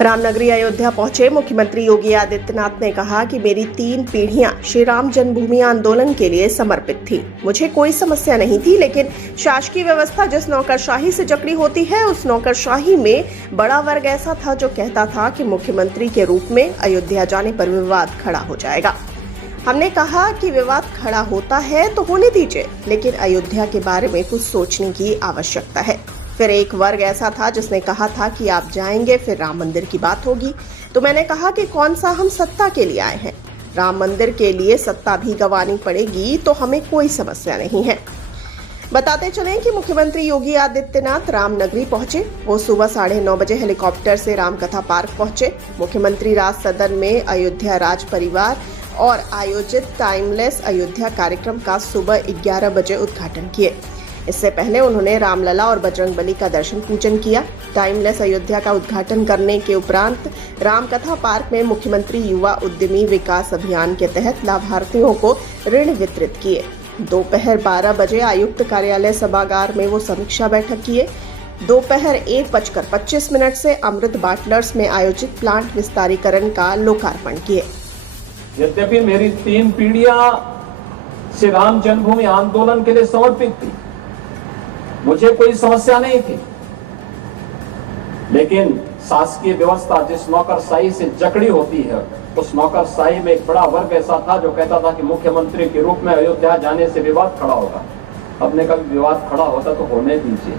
रामनगरी अयोध्या पहुंचे मुख्यमंत्री योगी आदित्यनाथ ने कहा कि मेरी 3 पीढ़ियां श्री राम जन्मभूमि आंदोलन के लिए समर्पित थी। मुझे कोई समस्या नहीं थी, लेकिन शासकीय व्यवस्था जिस नौकरशाही से जकड़ी होती है, उस नौकरशाही में बड़ा वर्ग ऐसा था जो कहता था कि मुख्यमंत्री के रूप में अयोध्या जाने पर विवाद खड़ा हो जाएगा। हमने कहा कि विवाद खड़ा होता है तो होने दीजिए, लेकिन अयोध्या के बारे में कुछ सोचने की आवश्यकता है। फिर एक वर्ग ऐसा था जिसने कहा था कि आप जाएंगे फिर राम मंदिर की बात होगी। तो मैंने कहा कि कौन सा हम सत्ता के लिए आए हैं, राम मंदिर के लिए सत्ता भी गंवानी पड़ेगी तो हमें कोई समस्या नहीं है। बताते चलें कि मुख्यमंत्री योगी आदित्यनाथ रामनगरी पहुंचे। वो सुबह 9:30 बजे हेलीकॉप्टर से रामकथा पार्क पहुंचे। मुख्यमंत्री राज सदन में अयोध्या राज परिवार और आयोजित टाइमलेस अयोध्या कार्यक्रम का सुबह 11 बजे उद्घाटन किए। इससे पहले उन्होंने रामलला और बजरंगबली का दर्शन पूजन किया। टाइमलेस अयोध्या का उद्घाटन करने के उपरांत रामकथा पार्क में मुख्यमंत्री युवा उद्यमी विकास अभियान के तहत लाभार्थियों को ऋण वितरित किए। दोपहर 12 बजे आयुक्त कार्यालय सभागार में वो समीक्षा बैठक किए। दोपहर 1:25 से अमृत बाटलर्स में आयोजित प्लांट विस्तारीकरण का लोकार्पण किए। यद्यपि मेरी 3 पीढ़ियां श्री राम जन्मभूमि आंदोलन के लिए समर्पित थी, मुझे कोई समस्या नहीं थी, लेकिन शासकीय व्यवस्था जिस नौकरशाही से जकड़ी होती है, उस नौकरशाही में एक बड़ा वर्ग ऐसा था जो कहता था कि मुख्यमंत्री के रूप में अयोध्या जाने से विवाद खड़ा होगा। अपने का विवाद खड़ा होता तो होने दीजिए,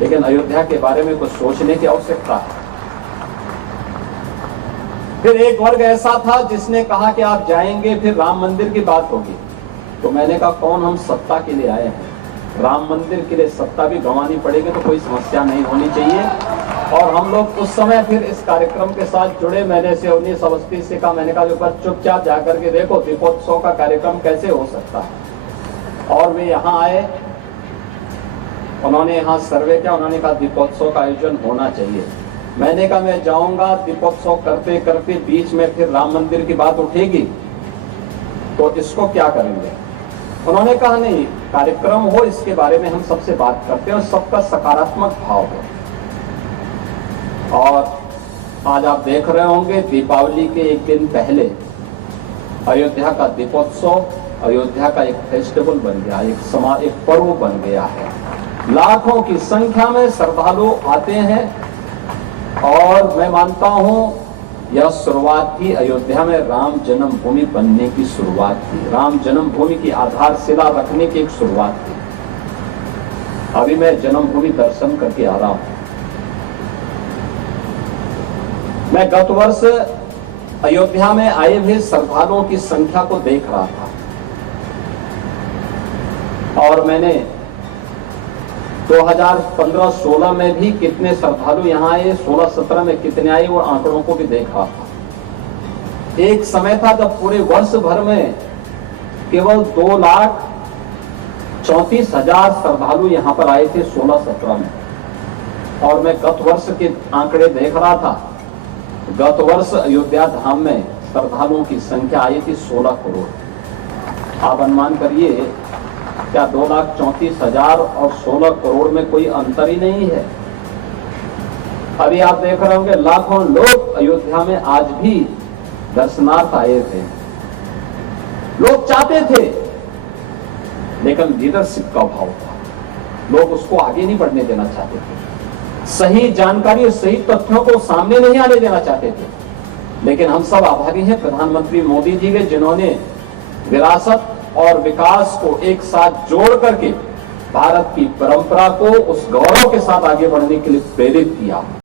लेकिन अयोध्या के बारे में कुछ सोचने की आवश्यकता है। फिर एक वर्ग ऐसा था जिसने कहा कि आप जाएंगे फिर राम मंदिर की बात होगी। तो मैंने कहा कौन हम सत्ता के लिए आए हैं, राम मंदिर के लिए सत्ता भी गंवानी पड़ेगी तो कोई समस्या नहीं होनी चाहिए। और हम लोग उस समय फिर इस कार्यक्रम के साथ जुड़े। मैंने से 19 अवस्थी से कहा, मैंने कहा एक चुपचाप जाकर के देखो दीपोत्सव का कार्यक्रम कैसे हो सकता है। और वे यहाँ आए, उन्होंने यहाँ सर्वे किया, उन्होंने कहा दीपोत्सव का आयोजन होना चाहिए। मैंने कहा मैं जाऊंगा, दीपोत्सव करते करते बीच में फिर राम मंदिर की बात उठेगी तो इसको क्या करेंगे। उन्होंने कहा नहीं, कार्यक्रम हो इसके बारे में हम सबसे बात करते हैं और सबका सकारात्मक भाव हो। और आज आप देख रहे होंगे दीपावली के एक दिन पहले अयोध्या का दीपोत्सव अयोध्या का एक फेस्टिवल बन गया, एक पर्व बन गया है। लाखों की संख्या में श्रद्धालु आते हैं और मैं मानता हूं यह शुरुआत थी अयोध्या में राम जन्मभूमि बनने की शुरुआत थी, राम जन्मभूमि की आधारशिला रखने की एक शुरुआत थी। अभी मैं जन्मभूमि दर्शन करके आ रहा हूं। मैं गत वर्ष अयोध्या में आए हुए श्रद्धालुओं की संख्या को देख रहा था और मैंने 2015-16 में भी कितने श्रद्धालु यहाँ आए, 16-17 में कितने आए, वो आंकड़ों को भी देख रहा था। एक समय था जब पूरे वर्ष भर में केवल 2,34,000 श्रद्धालु यहाँ पर आए थे 16-17 में। और मैं गत वर्ष के आंकड़े देख रहा था। गत वर्ष अयोध्या धाम में श्रद्धालुओं की संख्या आई थी 16 करोड़। आप अनुमान करिए क्या 2,34,000 और 16 करोड़ में कोई अंतर ही नहीं है। अभी आप देख रहे होंगे लाखों लोग अयोध्या में आज भी दर्शनार्थ आए थे। लोग चाहते थे, लेकिन लीडरशिप का अभाव था, लोग उसको आगे नहीं बढ़ने देना चाहते थे, सही जानकारी और सही तथ्यों को सामने नहीं आने देना चाहते थे। लेकिन हम सब आभारी हैं प्रधानमंत्री मोदी जी के, जिन्होंने विरासत और विकास को एक साथ जोड़ करके भारत की परंपरा को उस गौरव के साथ आगे बढ़ने के लिए प्रेरित किया।